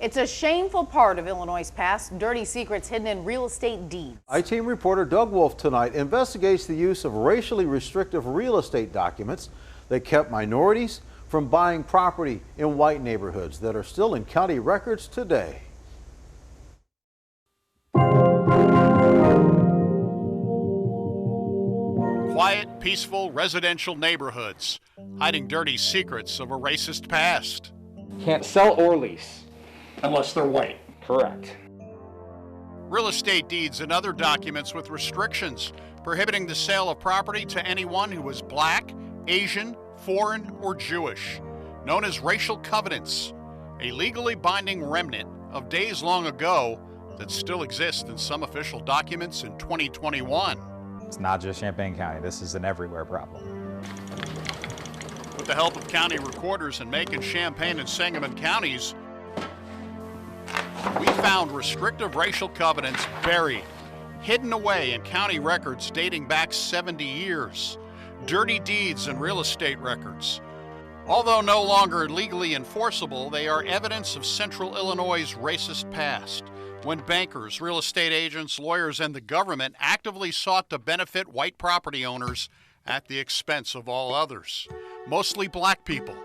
It's a shameful part of Illinois' past, dirty secrets hidden in real estate deeds. I-Team reporter Doug Wolfe tonight investigates the use of racially restrictive real estate documents that kept minorities from buying property in white neighborhoods that are still in county records today. Quiet, peaceful, residential neighborhoods, hiding dirty secrets of a racist past. Can't sell or lease. Unless they're white. Correct. Real estate deeds and other documents with restrictions prohibiting the sale of property to anyone who was black, Asian, foreign, or Jewish, known as racial covenants, a legally binding remnant of days long ago that still exists in some official documents in 2021. It's not just Champaign County, this is an everywhere problem. With the help of county recorders in Macon, Champaign, and Sangamon counties, we found restrictive racial covenants buried, hidden away in county records dating back 70 years, dirty deeds and real estate records. Although no longer legally enforceable, they are evidence of Central Illinois' racist past, when bankers, real estate agents, lawyers, and the government actively sought to benefit white property owners at the expense of all others, mostly black people.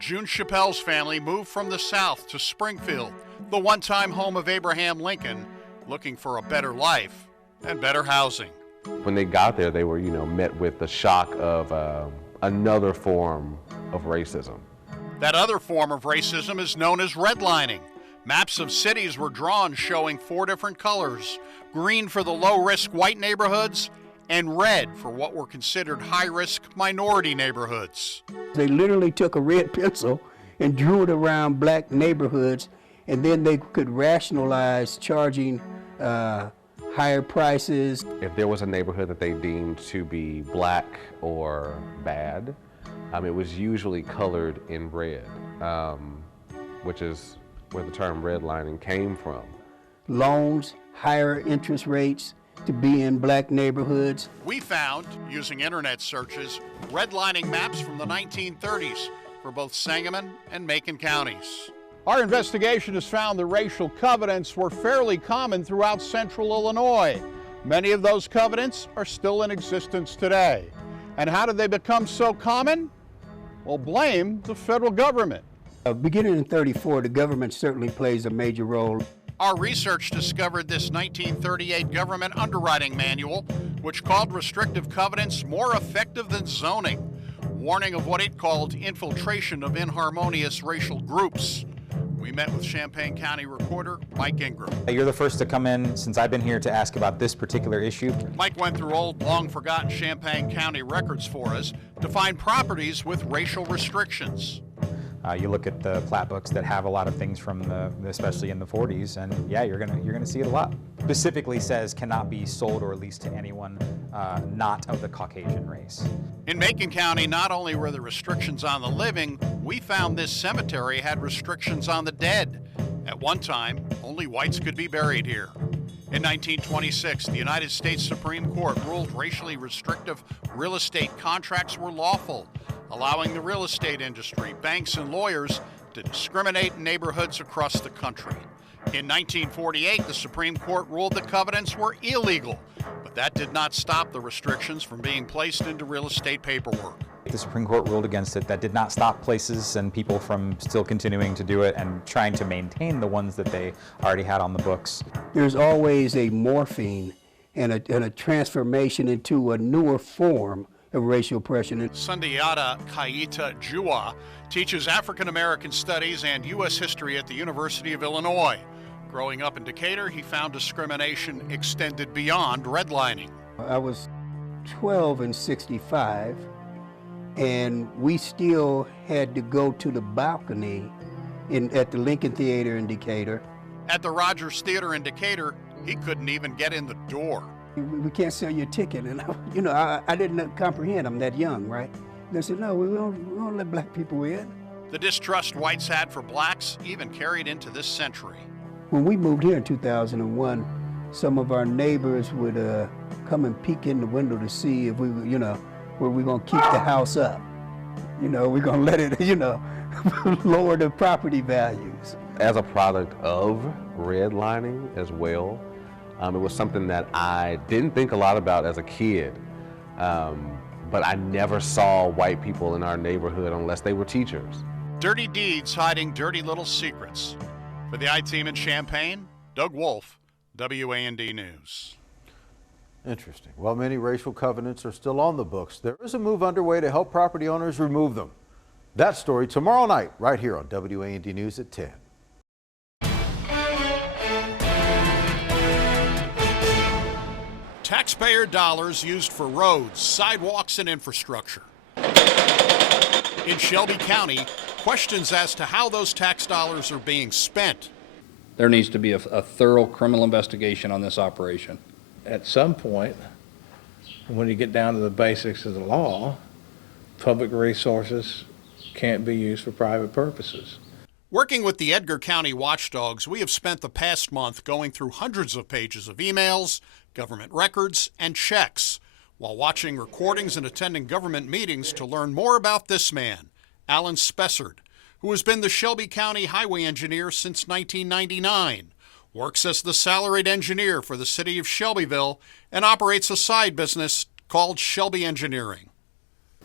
June Chappelle's family moved from the South to Springfield, the one-time home of Abraham Lincoln, looking for a better life and better housing. When they got there, they were, met with the shock of another form of racism. That other form of racism is known as redlining. Maps of cities were drawn showing 4 different colors: green for the low-risk white neighborhoods and red for what were considered high-risk minority neighborhoods. They literally took a red pencil and drew it around black neighborhoods, and then they could rationalize charging higher prices. If there was a neighborhood that they deemed to be black or bad, it was usually colored in red, which is where the term redlining came from. Loans, higher interest rates to be in black neighborhoods. We found, using internet searches, redlining maps from the 1930s for both Sangamon and Macon counties. Our investigation has found the racial covenants were fairly common throughout central Illinois. Many of those covenants are still in existence today. And how did they become so common? Well, blame the federal government. Beginning in '34, the government certainly plays a major role. Our research discovered this 1938 government underwriting manual, which called restrictive covenants more effective than zoning, warning of what it called infiltration of inharmonious racial groups. We met with Champaign County Recorder Mike Ingram. You're the first to come in since I've been here to ask about this particular issue. Mike went through old, long-forgotten Champaign County records for us to find properties with racial restrictions. You look at the plat books that have a lot of things from especially in the 40s, and yeah, you're gonna see it a lot. Specifically says cannot be sold or leased to anyone not of the Caucasian race. In Macon County, not only were there restrictions on the living, we found this cemetery had restrictions on the dead. At one time, only whites could be buried here. In 1926, the United States Supreme Court ruled racially restrictive real estate contracts were lawful, allowing the real estate industry, banks, and lawyers to discriminate in neighborhoods across the country. In 1948, the Supreme Court ruled the covenants were illegal, but that did not stop the restrictions from being placed into real estate paperwork. The Supreme Court ruled against it. That did not stop places and people from still continuing to do it and trying to maintain the ones that they already had on the books. There's always a morphine and a transformation into a newer form of racial oppression. Sundiata Kaita Jua teaches African American Studies and U.S. History at the University of Illinois. Growing up in Decatur, he found discrimination extended beyond redlining. I was 12 in '65, and we still had to go to the balcony at the Lincoln Theater in Decatur. At the Rogers Theater in Decatur, he couldn't even get in the door. We can't sell you a ticket, and I didn't comprehend. I'm that young, right? And they said, no, we won't let black people in. The distrust whites had for blacks even carried into this century. When we moved here in 2001, some of our neighbors would come and peek in the window to see if we were, were we gonna keep the house up? We're gonna let it, lower the property values. as a product of redlining as well. It was something that I didn't think a lot about as a kid, but I never saw white people in our neighborhood unless they were teachers. Dirty deeds hiding dirty little secrets. For the I-Team in Champaign, Doug Wolfe, WAND News. Interesting. While many racial covenants are still on the books, there is a move underway to help property owners remove them. That story tomorrow night, right here on WAND News at 10. Taxpayer dollars used for roads, sidewalks, and infrastructure. In Shelby County, questions as to how those tax dollars are being spent. There needs to be a thorough criminal investigation on this operation. At some point, when you get down to the basics of the law, public resources can't be used for private purposes. Working with the Edgar County Watchdogs, we have spent the past month going through hundreds of pages of emails, government records, and checks, while watching recordings and attending government meetings to learn more about this man, Alan Spessard, who has been the Shelby County highway engineer since 1999, works as the salaried engineer for the city of Shelbyville, and operates a side business called Shelby Engineering.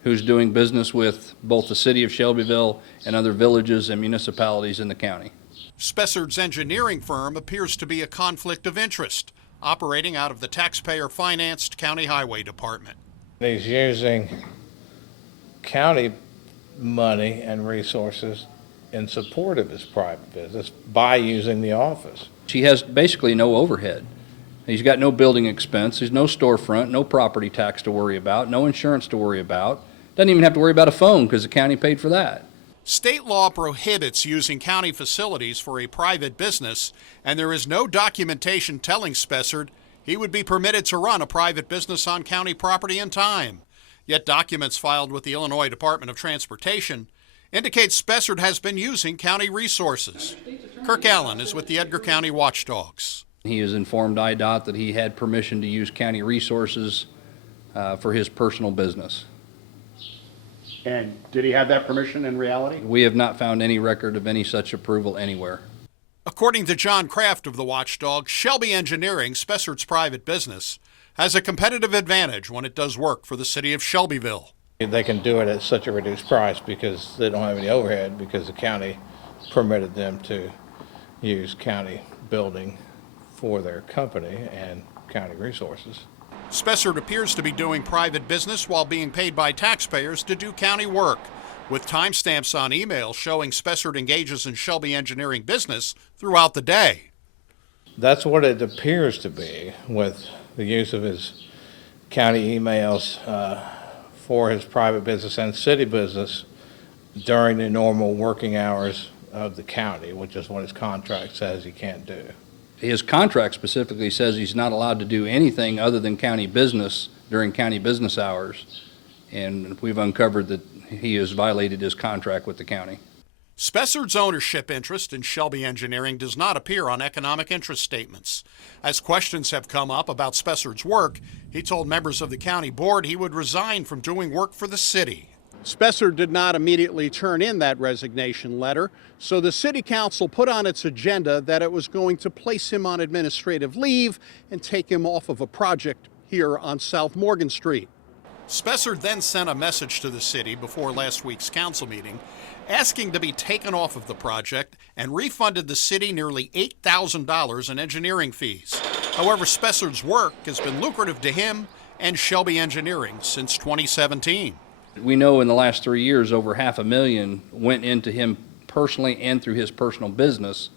Who's doing business with both the city of Shelbyville and other villages and municipalities in the county. Spessard's engineering firm appears to be a conflict of interest, operating out of the taxpayer-financed County Highway Department. He's using county money and resources in support of his private business by using the office. He has basically no overhead. He's got no building expense, there's no storefront, no property tax to worry about, no insurance to worry about. Doesn't even have to worry about a phone because the county paid for that. State law prohibits using county facilities for a private business, and there is no documentation telling Spessard he would be permitted to run a private business on county property in time. Yet documents filed with the Illinois Department of Transportation indicate Spessard has been using county resources. Kirk Allen is with the Edgar County Watchdogs. He has informed IDOT that he had permission to use county resources for his personal business. And did he have that permission in reality? We have not found any record of any such approval anywhere. According to John Kraft of the Watchdog, Shelby Engineering, Spessard's private business, has a competitive advantage when it does work for the city of Shelbyville. They can do it at such a reduced price because they don't have any overhead, because the county permitted them to use county building for their company and county resources. Spessard appears to be doing private business while being paid by taxpayers to do county work, with timestamps on email showing Spessard engages in Shelby Engineering business throughout the day. That's what it appears to be, with the use of his county emails for his private business and city business during the normal working hours of the county, which is what his contract says he can't do. His contract specifically says he's not allowed to do anything other than county business during county business hours, and we've uncovered that he has violated his contract with the county. Spessard's ownership interest in Shelby Engineering does not appear on economic interest statements. As questions have come up about Spessard's work, he told members of the county board he would resign from doing work for the city. Spessard did not immediately turn in that resignation letter, so the city council put on its agenda that it was going to place him on administrative leave and take him off of a project here on South Morgan Street. Spessard then sent a message to the city before last week's council meeting, asking to be taken off of the project and refunded the city nearly $8,000 in engineering fees. However, Spessard's work has been lucrative to him and Shelby Engineering since 2017. We know in the last 3 years, over $500,000 went into him personally and through his personal business,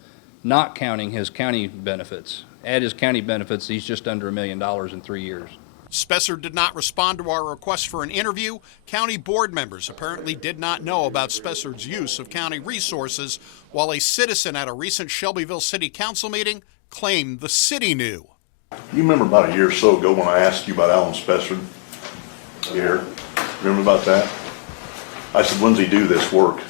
not counting his county benefits. Add his county benefits, he's just under $1 million in 3 years. Spessard did not respond to our request for an interview. County board members apparently did not know about Spessard's use of county resources, while a citizen at a recent Shelbyville City Council meeting claimed the city knew. You remember about a year or so ago when I asked you about Alan Spessard here? Remember about that? I said, when's he do this work?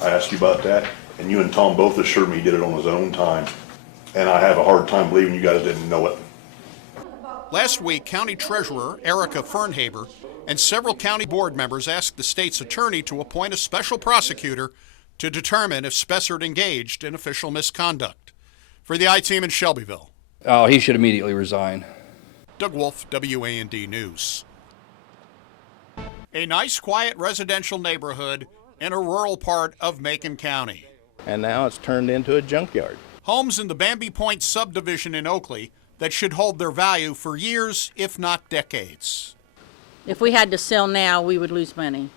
I asked you about that, and you and Tom both assured me he did it on his own time. And I have a hard time believing you guys didn't know it. Last week, County Treasurer Erica Fernhaber and several county board members asked the state's attorney to appoint a special prosecutor to determine if Spessard engaged in official misconduct. For the I-Team in Shelbyville, Oh, he should immediately resign. Doug Wolfe, WAND News. A nice, quiet residential neighborhood in a rural part of Macon County. And now it's turned into a junkyard. Homes in the Bambi Point subdivision in Oakley that should hold their value for years, if not decades. If we had to sell now, we would lose money.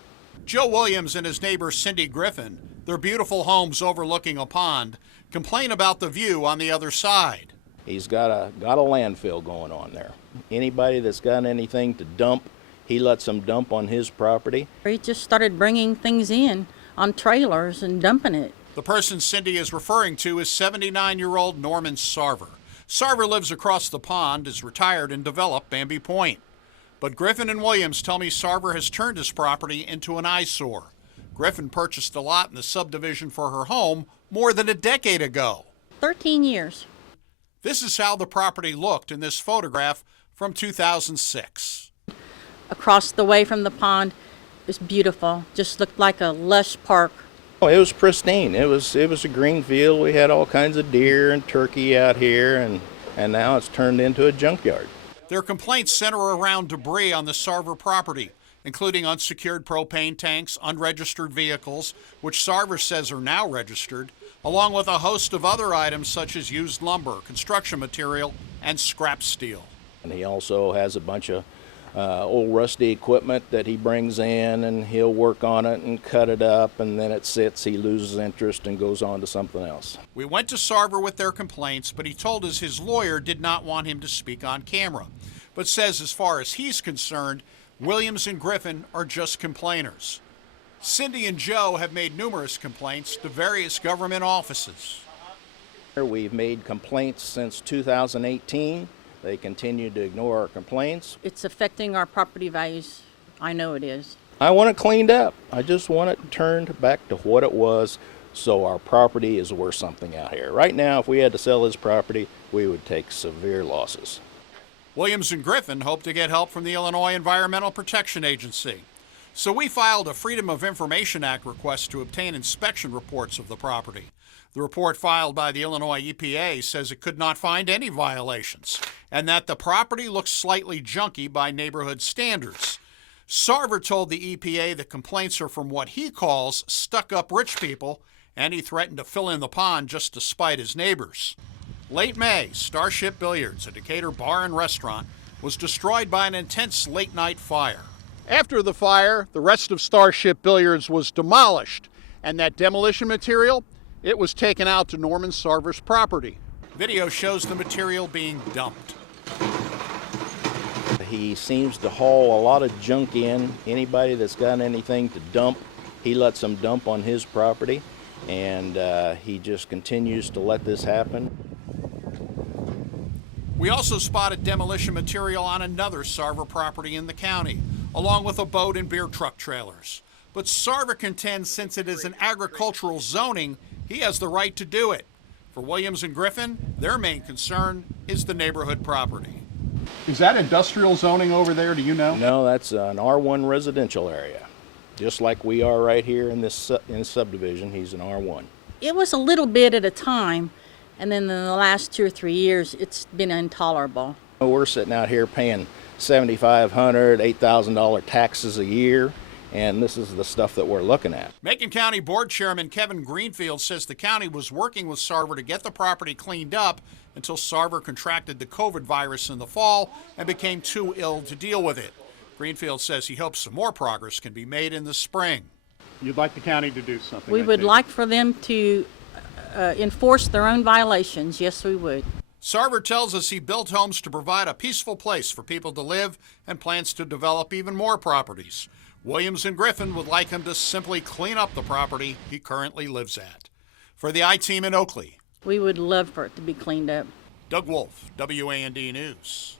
Joe Williams and his neighbor Cindy Griffin, their beautiful homes overlooking a pond, complain about the view on the other side. He's got a landfill going on there. Anybody that's got anything to dump, he lets them dump on his property. He just started bringing things in on trailers and dumping it. The person Cindy is referring to is 79-year-old Norman Sarver. Sarver lives across the pond, is retired, and developed Bambi Point. But Griffin and Williams tell me Sarver has turned his property into an eyesore. Griffin purchased a lot in the subdivision for her home more than a decade ago. 13 years. This is how the property looked in this photograph from 2006. Across the way from the pond, it was beautiful. Just looked like a lush park. Oh, it was pristine. It was a green field. We had all kinds of deer and turkey out here, and now it's turned into a junkyard. Their complaints center around debris on the Sarver property, including unsecured propane tanks, unregistered vehicles, which Sarver says are now registered, along with a host of other items such as used lumber, construction material, and scrap steel. And he also has a bunch of old rusty equipment that he brings in, and he'll work on it and cut it up, and then it sits, he loses interest and goes on to something else. We went to Sarver with their complaints, but he told us his lawyer did not want him to speak on camera, but says as far as he's concerned, Williams and Griffin are just complainers. Cindy and Joe have made numerous complaints to various government offices. We've made complaints since 2018. They continue to ignore our complaints. It's affecting our property values. I know it is. I want it cleaned up. I just want it turned back to what it was, so our property is worth something out here. Right now, if we had to sell this property, we would take severe losses. Williams and Griffin hope to get help from the Illinois Environmental Protection Agency. So we filed a Freedom of Information Act request to obtain inspection reports of the property. The report filed by the Illinois EPA says it could not find any violations and that the property looks slightly junky by neighborhood standards. Sarver told the EPA that complaints are from what he calls stuck-up rich people, and he threatened to fill in the pond just to spite his neighbors. Late May, Starship Billiards, a Decatur bar and restaurant, was destroyed by an intense late-night fire. After the fire, the rest of Starship Billiards was demolished, and that demolition material, it was taken out to Norman Sarver's property. Video shows the material being dumped. He seems to haul a lot of junk in. Anybody that's got anything to dump, he lets them dump on his property, and he just continues to let this happen. We also spotted demolition material on another Sarver property in the county, along with a boat and beer truck trailers. But Sarver contends since it is an agricultural zoning, he has the right to do it. For Williams and Griffin, their main concern is the neighborhood property. Is that industrial zoning over there, do you know? No, that's an R1 residential area. Just like we are right here in this subdivision, he's an R1. It was a little bit at a time, and then in the last 2 or 3 years, it's been intolerable. We're sitting out here paying $7,500, $8,000 taxes a year, and this is the stuff that we're looking at. Macon County Board Chairman Kevin Greenfield says the county was working with Sarver to get the property cleaned up until Sarver contracted the COVID virus in the fall and became too ill to deal with it. Greenfield says he hopes some more progress can be made in the spring. You'd like the county to do something? We would like for them to enforce their own violations. Yes, we would. Sarver tells us he built homes to provide a peaceful place for people to live and plans to develop even more properties. Williams and Griffin would like him to simply clean up the property he currently lives at. For the I-Team in Oakley, We would love for it to be cleaned up. Doug Wolfe, WAND News.